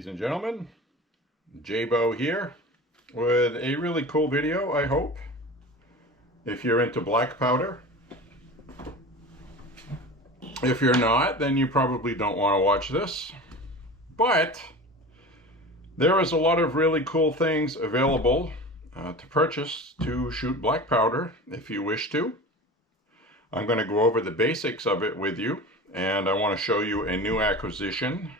ladies and gentlemen. J-Bo here with a really cool video, I hope. If you're into black powder. If you're not, then you probably don't want to watch this. But there is a lot of really cool things available to purchase to shoot black powder if you wish to. I'm going to go over the basics of it with you, and I want to show you a new acquisition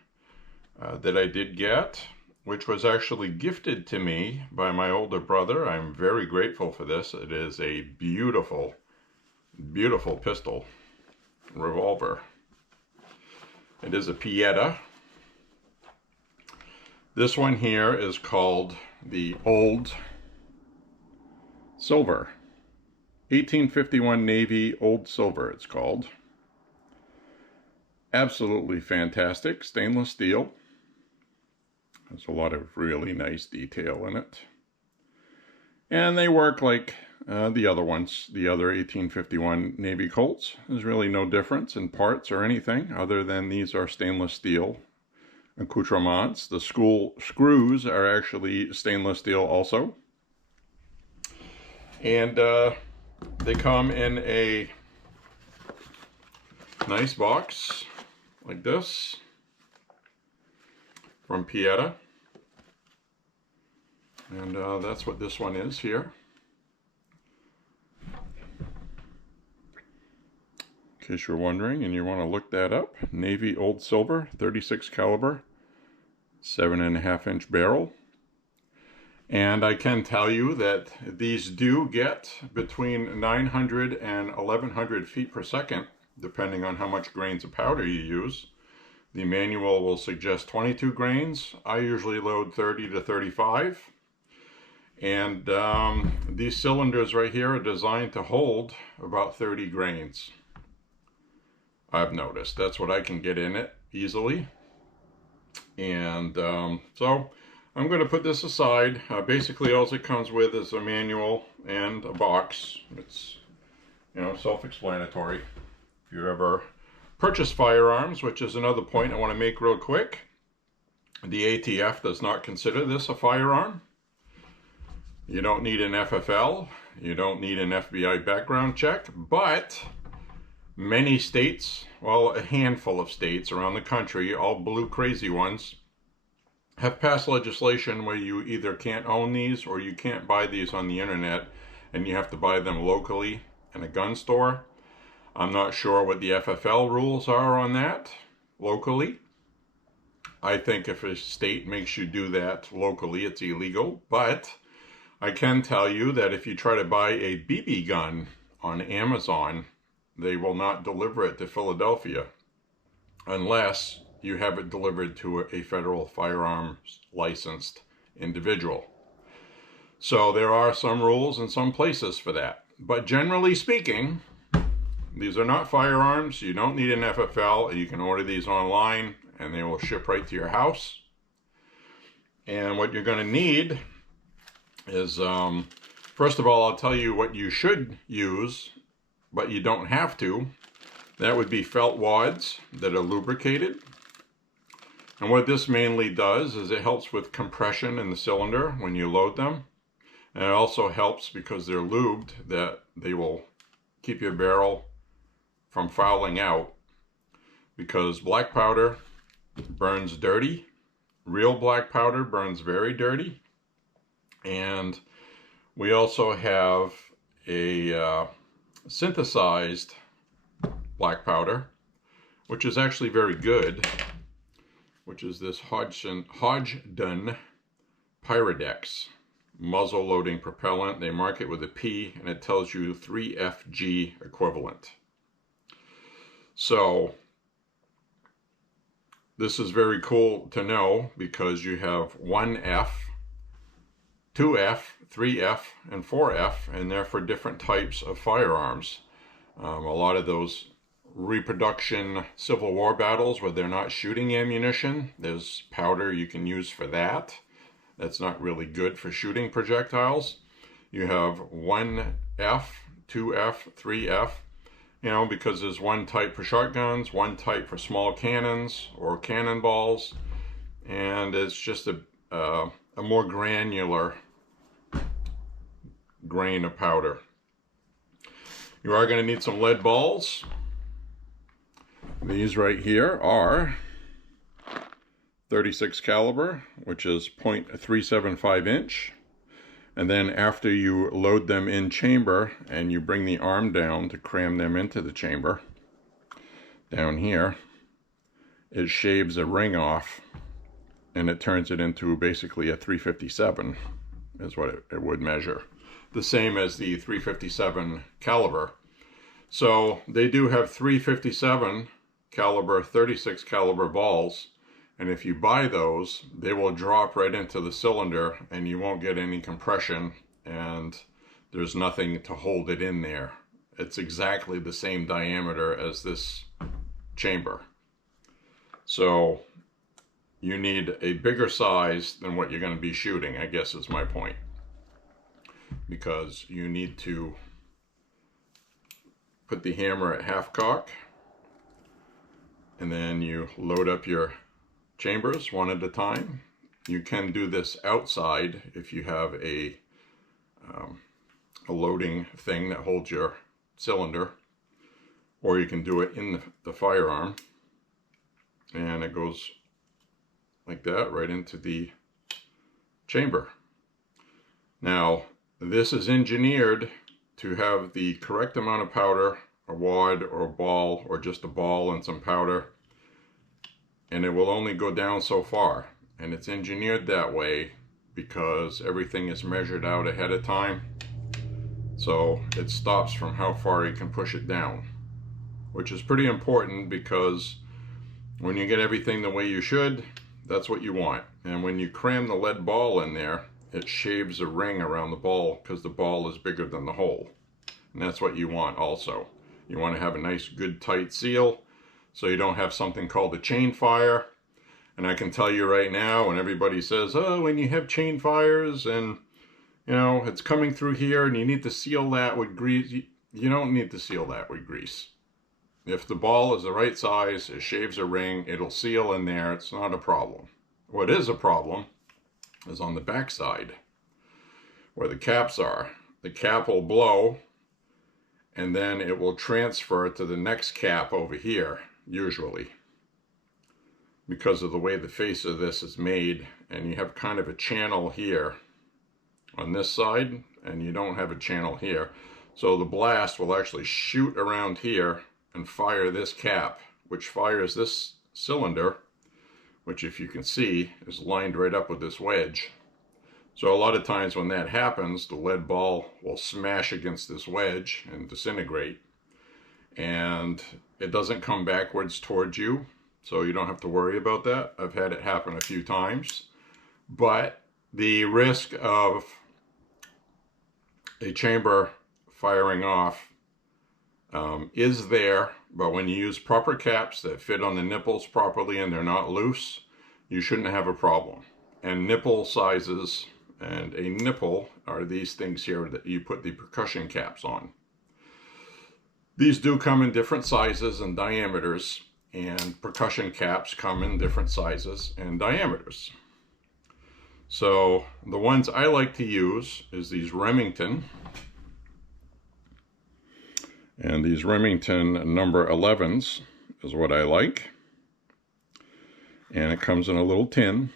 that I did get, which was actually gifted to me by my older brother. I'm very grateful for this. It is a beautiful, beautiful pistol revolver. It is a Pieta. This one here is called the Old Silver. 1851 Navy Old Silver, it's called. Absolutely fantastic. Stainless steel. There's a lot of really nice detail in it. And they work like the other ones, the other 1851 Navy Colts. There's really no difference in parts or anything other than these are stainless steel accoutrements. The screws are actually stainless steel also. And they come in a nice box like this from Pieta. And that's what this one is here. In case you're wondering and you want to look that up, Navy Old Silver, 36 caliber, 7.5 inch barrel. And I can tell you that these do get between 900 and 1100 feet per second, depending on how much grains of powder you use. The manual will suggest 22 grains. I usually load 30 to 35. And these cylinders right here are designed to hold about 30 grains. I've noticed. That's what I can get in it easily. And so I'm going to put this aside. Basically all it comes with is a manual and a box. It's, you know, self-explanatory. If you ever purchase firearms, which is another point I want to make real quick, the ATF does not consider this a firearm. You don't need an FFL. You don't need an FBI background check, but many states, well, a handful of states around the country, all blue crazy ones, have passed legislation where you either can't own these or you can't buy these on the internet, and you have to buy them locally in a gun store. I'm not sure what the FFL rules are on that locally. I think if a state makes you do that locally, it's illegal. But I can tell you that if you try to buy a BB gun on Amazon, they will not deliver it to Philadelphia unless you have it delivered to a federal firearms licensed individual. So there are some rules in some places for that. But generally speaking, these are not firearms. You don't need an FFL. You can order these online and they will ship right to your house. And what you're going to need is, first of all, I'll tell you what you should use, but you don't have to. That would be felt wads that are lubricated. And what this mainly does is it helps with compression in the cylinder when you load them. And it also helps because they're lubed that they will keep your barrel from fouling out, because black powder burns dirty. Real black powder burns very dirty. And we also have a synthesized black powder, which is actually very good, which is this Hodgdon Pyrodex muzzle loading propellant. They mark it with a P and it tells you 3FG equivalent. So this is very cool to know because you have 1F, 2F, 3F, and 4F, and they're for different types of firearms. A lot of those reproduction Civil War battles where they're not shooting ammunition, there's powder you can use for that. That's not really good for shooting projectiles. You have 1F, 2F, 3F, you know, because there's one type for shotguns, one type for small cannons or cannonballs, and it's just a more granular grain of powder. You are going to need some lead balls. These right here are 36 caliber, which is .375 inch. And then after you load them in chamber and you bring the arm down to cram them into the chamber, down here, it shaves a ring off and it turns it into basically a 357 is what it would measure. The same as the 357 caliber. So they do have 357 caliber, 36 caliber balls, and if you buy those, they will drop right into the cylinder and you won't get any compression, and there's nothing to hold it in there. It's exactly the same diameter as this chamber. So you need a bigger size than what you're going to be shooting, I guess is my point. Because you need to put the hammer at half cock, and then you load up your chambers one at a time. You can do this outside if you have a loading thing that holds your cylinder, or you can do it in the firearm, and it goes like that right into the chamber. Now, this is engineered to have the correct amount of powder, a wad or a ball, or just a ball and some powder, and it will only go down so far. And it's engineered that way because everything is measured out ahead of time, so it stops from how far you can push it down, which is pretty important because when you get everything the way you should, that's what you want. And when you cram the lead ball in there, it shaves a ring around the ball because the ball is bigger than the hole. And that's what you want also. You want to have a nice good tight seal so you don't have something called a chain fire. And I can tell you right now, when everybody says, oh, when you have chain fires and you know it's coming through here and you need to seal that with grease, you don't need to seal that with grease. If the ball is the right size, it shaves a ring, it'll seal in there, it's not a problem. What is a problem is on the back side where the caps are. The cap will blow and then it will transfer to the next cap over here, usually, because of the way the face of this is made. And you have kind of a channel here on this side and you don't have a channel here. So the blast will actually shoot around here and fire this cap, which fires this cylinder, which if you can see is lined right up with this wedge. So a lot of times when that happens, the lead ball will smash against this wedge and disintegrate, and it doesn't come backwards towards you, so you don't have to worry about that. I've had it happen a few times, but the risk of a chamber firing off is there, but when you use proper caps that fit on the nipples properly and they're not loose, you shouldn't have a problem. And nipple sizes and a nipple are these things here that you put the percussion caps on. These do come in different sizes and diameters, and percussion caps come in different sizes and diameters. So the ones I like to use is these Remington. And these Remington number 11s is what I like. And it comes in a little tin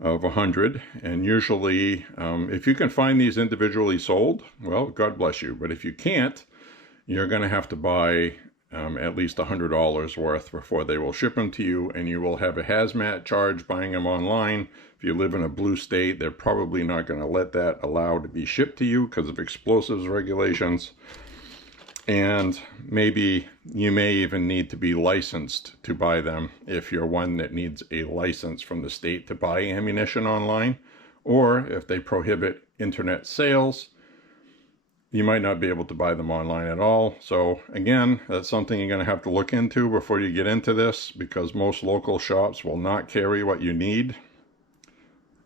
of 100. And usually, if you can find these individually sold, well, God bless you. But if you can't, you're going to have to buy at least $100 worth before they will ship them to you. And you will have a hazmat charge buying them online. If you live in a blue state, they're probably not going to let that allow to be shipped to you because of explosives regulations. And maybe you may even need to be licensed to buy them if you're one that needs a license from the state to buy ammunition online. Or if they prohibit internet sales, you might not be able to buy them online at all. So again, that's something you're going to have to look into before you get into this, because most local shops will not carry what you need.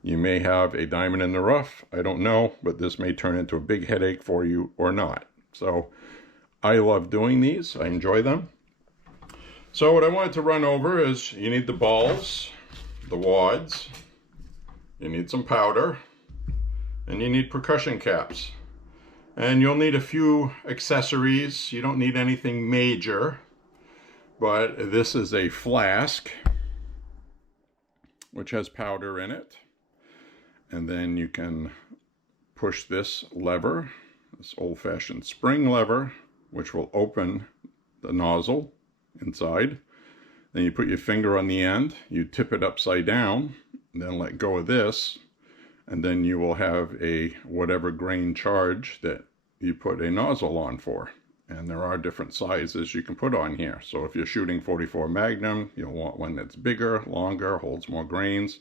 You may have a diamond in the rough, I don't know, but this may turn into a big headache for you or not. So I love doing these, I enjoy them. So what I wanted to run over is you need the balls, the wads, you need some powder, and you need percussion caps. And you'll need a few accessories. You don't need anything major, but this is a flask which has powder in it. And then you can push this lever, this old-fashioned spring lever, which will open the nozzle inside. Then you put your finger on the end, you tip it upside down, then let go of this, and then you will have a whatever grain charge that you put a nozzle on for. And there are different sizes you can put on here. So if you're shooting 44 Magnum, you'll want one that's bigger, longer, holds more grains.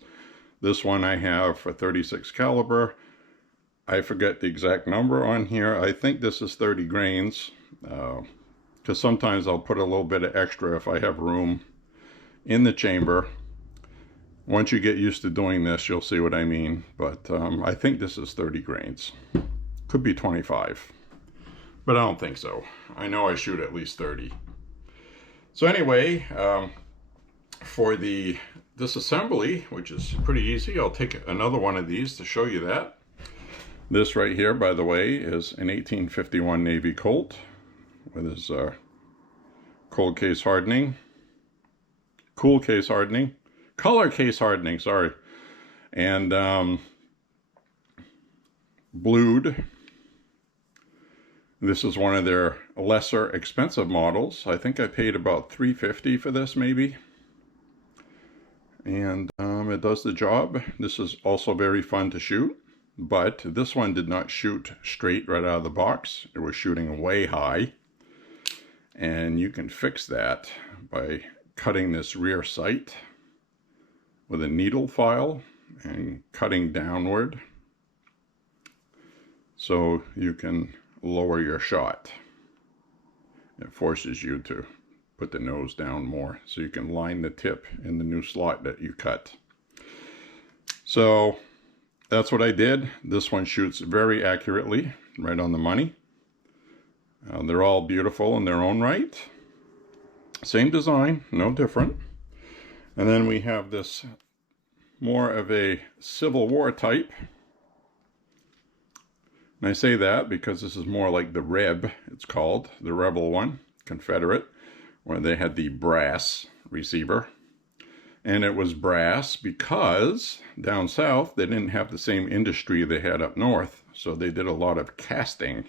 This one I have for 36 caliber. I forget the exact number on here. I think this is 30 grains, because sometimes I'll put a little bit of extra if I have room in the chamber. Once you get used to doing this, you'll see what I mean. But I think this is 30 grains. Could be 25, but I don't think so. I know I shoot at least 30. So anyway, for the disassembly, which is pretty easy, I'll take another one of these to show you that. This right here, by the way, is an 1851 Navy Colt with his cold case hardening, cool case hardening, color case hardening, sorry, and blued. This is one of their lesser expensive models. I think I paid about $350 for this, maybe. And it does the job. This is also very fun to shoot, but this one did not shoot straight right out of the box. It was shooting way high. And you can fix that by cutting this rear sight with a needle file and cutting downward so you can lower your shot. It forces you to put the nose down more so you can line the tip in the new slot that you cut. So that's what I did. This one shoots very accurately, right on the money. They're all beautiful in their own right. Same design, no different. And then we have this more of a Civil War type. And I say that because this is more like the Reb, it's called, the Rebel one, Confederate, where they had the brass receiver. And it was brass because down south they didn't have the same industry they had up north. So they did a lot of casting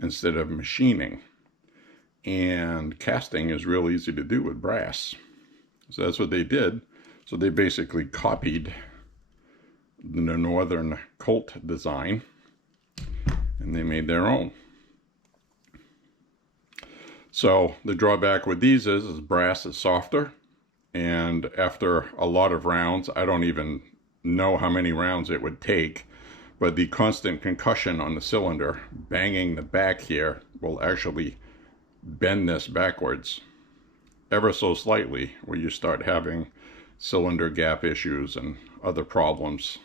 instead of machining. And casting is real easy to do with brass. So that's what they did. So they basically copied the Northern Colt design and they made their own. So the drawback with these is brass is softer, and after a lot of rounds, I don't even know how many rounds it would take, but the constant concussion on the cylinder, banging the back here, will actually bend this backwards ever so slightly, where you start having cylinder gap issues and other problems.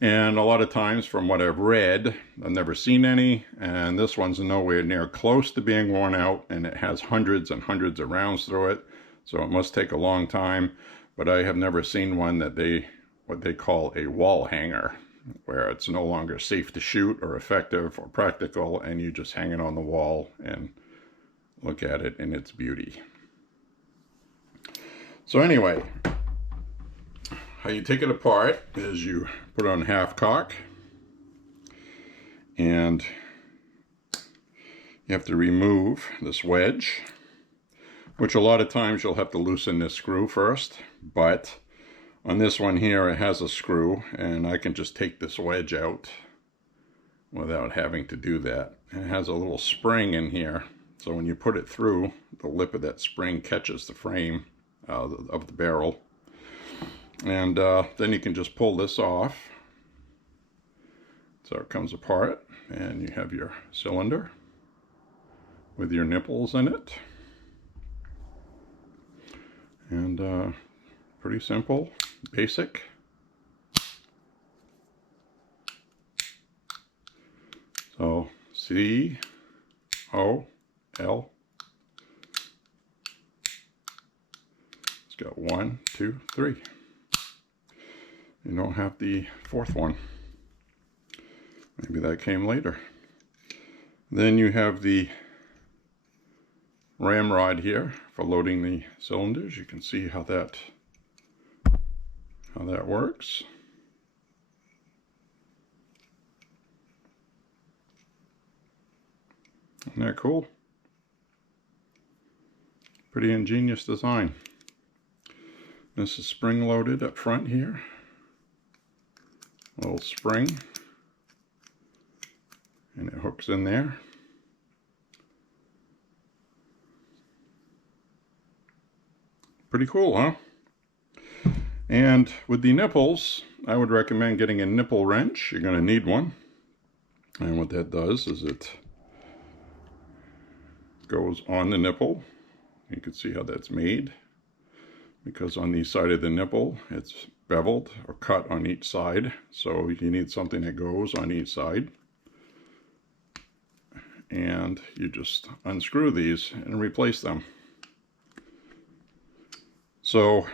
And a lot of times, from what I've read, I've never seen any, and this one's nowhere near close to being worn out, and it has hundreds and hundreds of rounds through it, so it must take a long time. But I have never seen one that what they call a wall hanger, where it's no longer safe to shoot or effective or practical, and you just hang it on the wall and look at it in its beauty. So anyway, how you take it apart is you put it on half cock, and you have to remove this wedge, which a lot of times you'll have to loosen this screw first, but on this one here it has a screw, and I can just take this wedge out without having to do that. And it has a little spring in here, so when you put it through, the lip of that spring catches the frame of the barrel. And then you can just pull this off. So it comes apart, and you have your cylinder with your nipples in it. And pretty simple, basic. So C-O-L got 1, 2, 3. You don't have the fourth one. Maybe that came later. Then you have the ramrod here for loading the cylinders. You can see how that works. Isn't that cool? Pretty ingenious design. This is spring loaded up front here. Little spring. And it hooks in there. Pretty cool, huh? And with the nipples, I would recommend getting a nipple wrench. You're going to need one. And what that does is it goes on the nipple. You can see how that's made, because on the side of the nipple it's beveled or cut on each side, so you need something that goes on each side. And you just unscrew these and replace them. So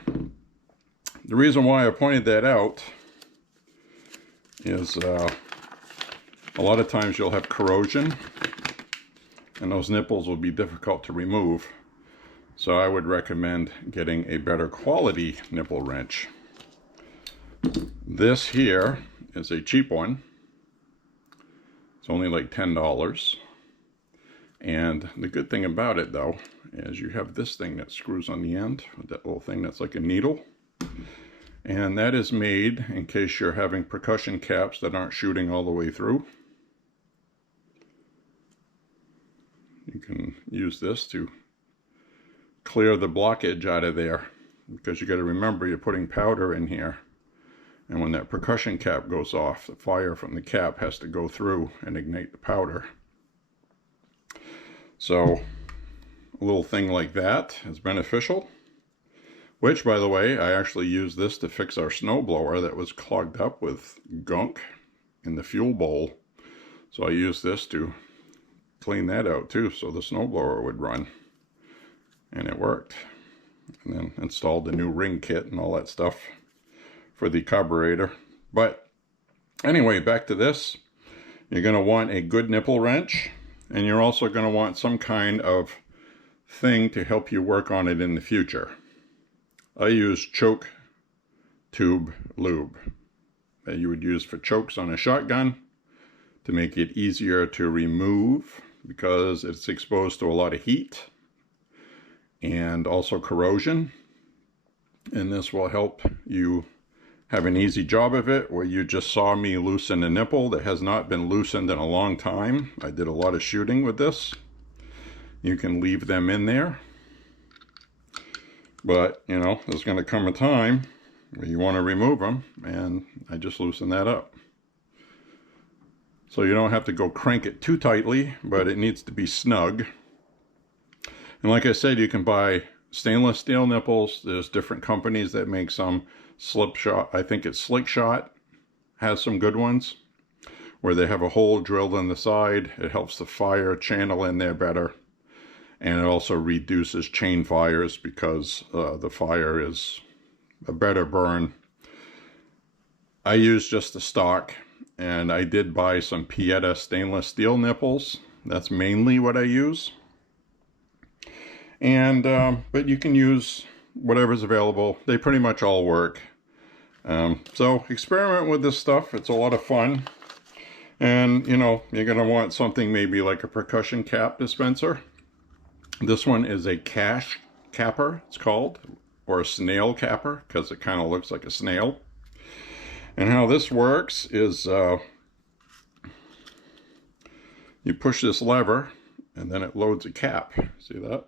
the reason why I pointed that out is a lot of times you'll have corrosion and those nipples will be difficult to remove. So I would recommend getting a better quality nipple wrench. This here is a cheap one. It's only like $10. And the good thing about it though is you have this thing that screws on the end, that little thing that's like a needle. And that is made in case you're having percussion caps that aren't shooting all the way through. You can use this to clear the blockage out of there, because you got to remember you're putting powder in here, and when that percussion cap goes off, the fire from the cap has to go through and ignite the powder. So a little thing like that is beneficial, which, by the way, I actually used this to fix our snowblower that was clogged up with gunk in the fuel bowl. So I used this to clean that out too, so the snowblower would run. And it worked. And then installed the new ring kit and all that stuff for the carburetor. But anyway, back to this. You're going to want a good nipple wrench, and you're also going to want some kind of thing to help you work on it in the future. I use choke tube lube that you would use for chokes on a shotgun to make it easier to remove, because it's exposed to a lot of heat and also corrosion. And this will help you have an easy job of it, where you just saw me loosen a nipple that has not been loosened in a long time. I did a lot of shooting with this. You can leave them in there, but you know, there's going to come a time where you want to remove them, and I just loosen that up. So you don't have to go crank it too tightly, but it needs to be snug. And like I said, you can buy stainless steel nipples. There's different companies that make some. Slipshot, I think it's Slickshot, has some good ones where they have a hole drilled in the side. It helps the fire channel in there better, and it also reduces chain fires, because the fire is a better burn. I use just the stock, and I did buy some Pieta stainless steel nipples. That's mainly what I use. And but you can use whatever's available. They pretty much all work. So experiment with this stuff. It's a lot of fun. And you know, you're going to want something maybe like a percussion cap dispenser. This one is a cash capper, it's called, or a snail capper, because it kind of looks like a snail. And how this works is you push this lever and then it loads a cap. See that?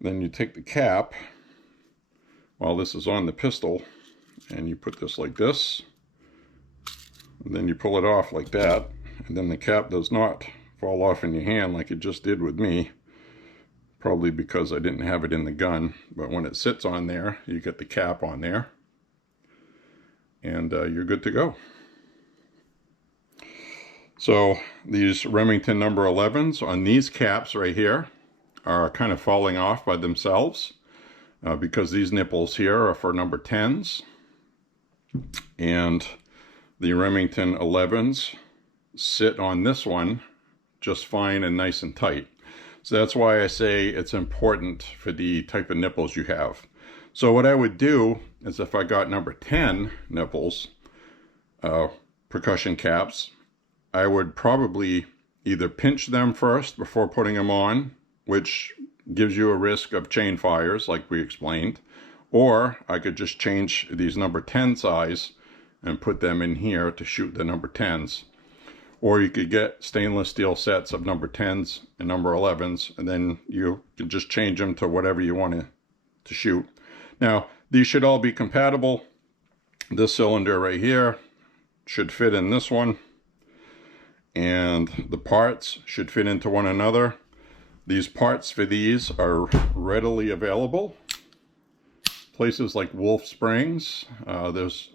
Then you take the cap while this is on the pistol, and you put this like this, and then you pull it off like that, and then the cap does not fall off in your hand like it just did with me, probably because I didn't have it in the gun. But when it sits on there, you get the cap on there, and you're good to go. So these Remington number 11s on these caps right here are kind of falling off by themselves. because these nipples here are for number 10s, and the Remington 11s sit on this one just fine and nice and tight. So that's why I say it's important for the type of nipples you have. So what I would do is, if I got number 10 nipples, percussion caps, I would probably either pinch them first before putting them on, which gives you a risk of chain fires like we explained, or I could just change these number 10 size and put them in here to shoot the number 10s. Or you could get stainless steel sets of number 10s and number 11s, and then you can just change them to whatever you want to shoot. Now, these should all be compatible. This cylinder right here should fit in this one, and the parts should fit into one another. These parts for these are readily available. Places like Wolf Springs, there's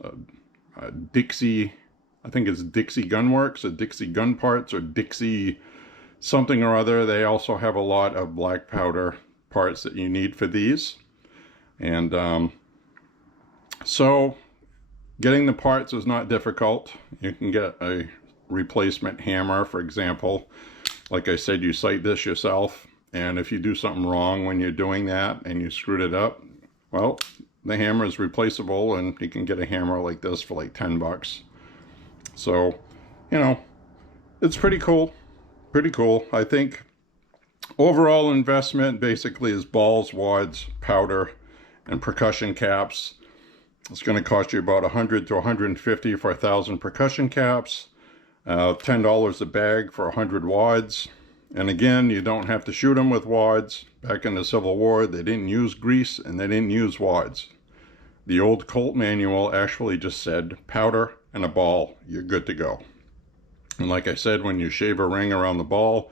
Dixie, I think it's Dixie Gunworks, or Dixie Gun Parts, or Dixie something or other. They also have a lot of black powder parts that you need for these. And so getting the parts is not difficult. You can get a replacement hammer, for example. Like I said, you sight this yourself, and if you do something wrong when you're doing that and you screwed it up, well, the hammer is replaceable, and you can get a hammer like this for like 10 bucks. So, you know, it's pretty cool. Pretty cool. I think overall investment basically is balls, wads, powder, and percussion caps. It's going to cost you about $100 to $150 for 1,000 percussion caps, $10 a bag for 100 wads. And again, you don't have to shoot them with wads. Back in the Civil War, they didn't use grease and they didn't use wads. The old Colt manual actually just said powder and a ball, you're good to go. And like I said, when you shave a ring around the ball,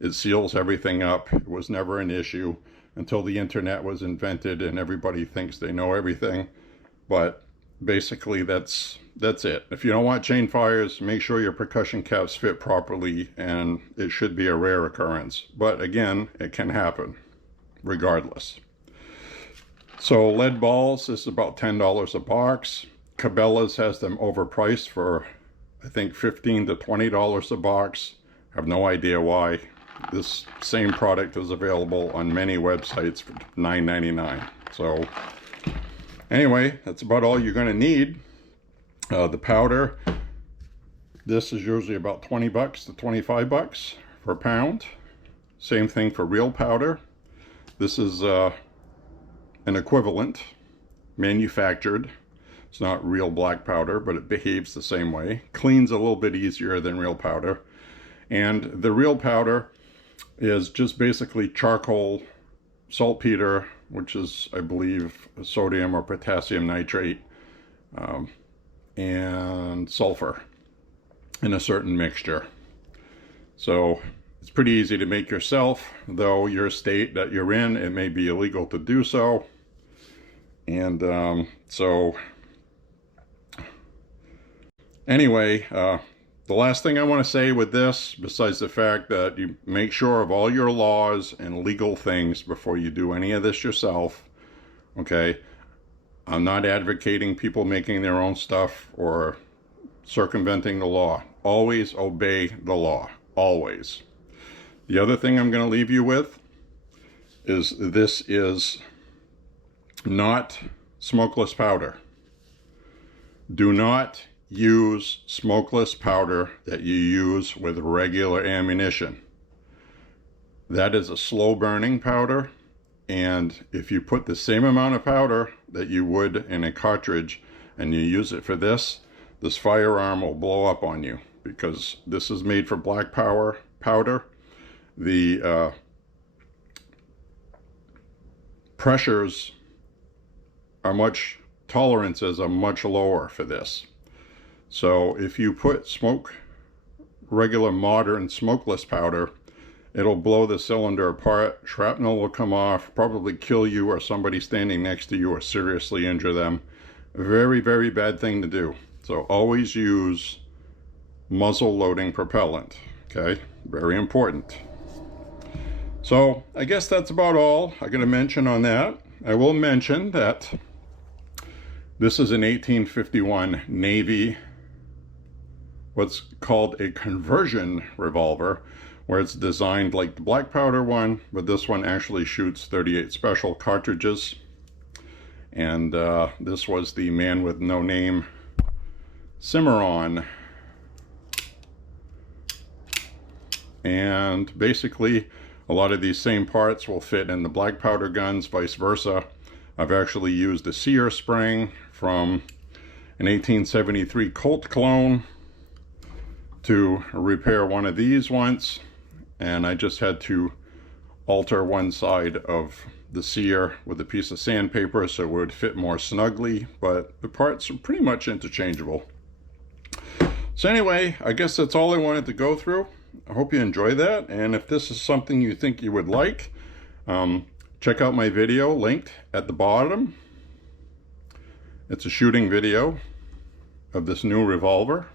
it seals everything up. It was never an issue until the internet was invented and everybody thinks they know everything. But basically that's it. If you don't want chain fires, make sure your percussion caps fit properly, and it should be a rare occurrence. But again, it can happen regardless. So lead balls, this is about $10 a box. Cabela's has them overpriced for, I think, $15 to $20 a box. I have no idea why. This same product is available on many websites for $9.99. So anyway, that's about all you're going to need. The powder, this is usually about 20 bucks to 25 bucks per pound. Same thing for real powder. This is an equivalent, manufactured. It's not real black powder, but it behaves the same way. Cleans a little bit easier than real powder. And the real powder is just basically charcoal, saltpeter, which is, I believe, sodium or potassium nitrate, and sulfur in a certain mixture. So it's pretty easy to make yourself, though your state that you're in, it may be illegal to do so. And so anyway, the last thing I want to say with this, besides the fact that you make sure of all your laws and legal things before you do any of this yourself, okay? I'm not advocating people making their own stuff or circumventing the law. Always obey the law, always. The other thing I'm going to leave you with is this is not smokeless powder. Do not use smokeless powder that you use with regular ammunition. That is a slow burning powder, and if you put the same amount of powder that you would in a cartridge and you use it for this firearm will blow up on you, because this is made for black powder. The pressures are tolerances are much lower for this. So if you put regular modern smokeless powder, it'll blow the cylinder apart, shrapnel will come off, probably kill you or somebody standing next to you or seriously injure them. Very, very bad thing to do. So always use muzzle loading propellant, okay? Very important. So I guess that's about all I got to mention on that. I will mention that this is an 1851 Navy, what's called a conversion revolver, where it's designed like the black powder one, but this one actually shoots 38 special cartridges. And this was the Man with No Name Cimarron. And basically a lot of these same parts will fit in the black powder guns, vice versa. I've actually used a sear spring from an 1873 Colt clone to repair one of these once, and I just had to alter one side of the sear with a piece of sandpaper so it would fit more snugly, but the parts are pretty much interchangeable. So anyway, I guess that's all I wanted to go through. I hope you enjoy that, and if this is something you think you would like, check out my video linked at the bottom. It's a shooting video of this new revolver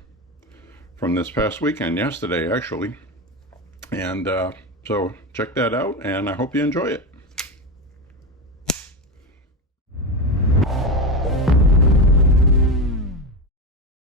from this past weekend, yesterday actually. And so check that out, and I hope you enjoy it.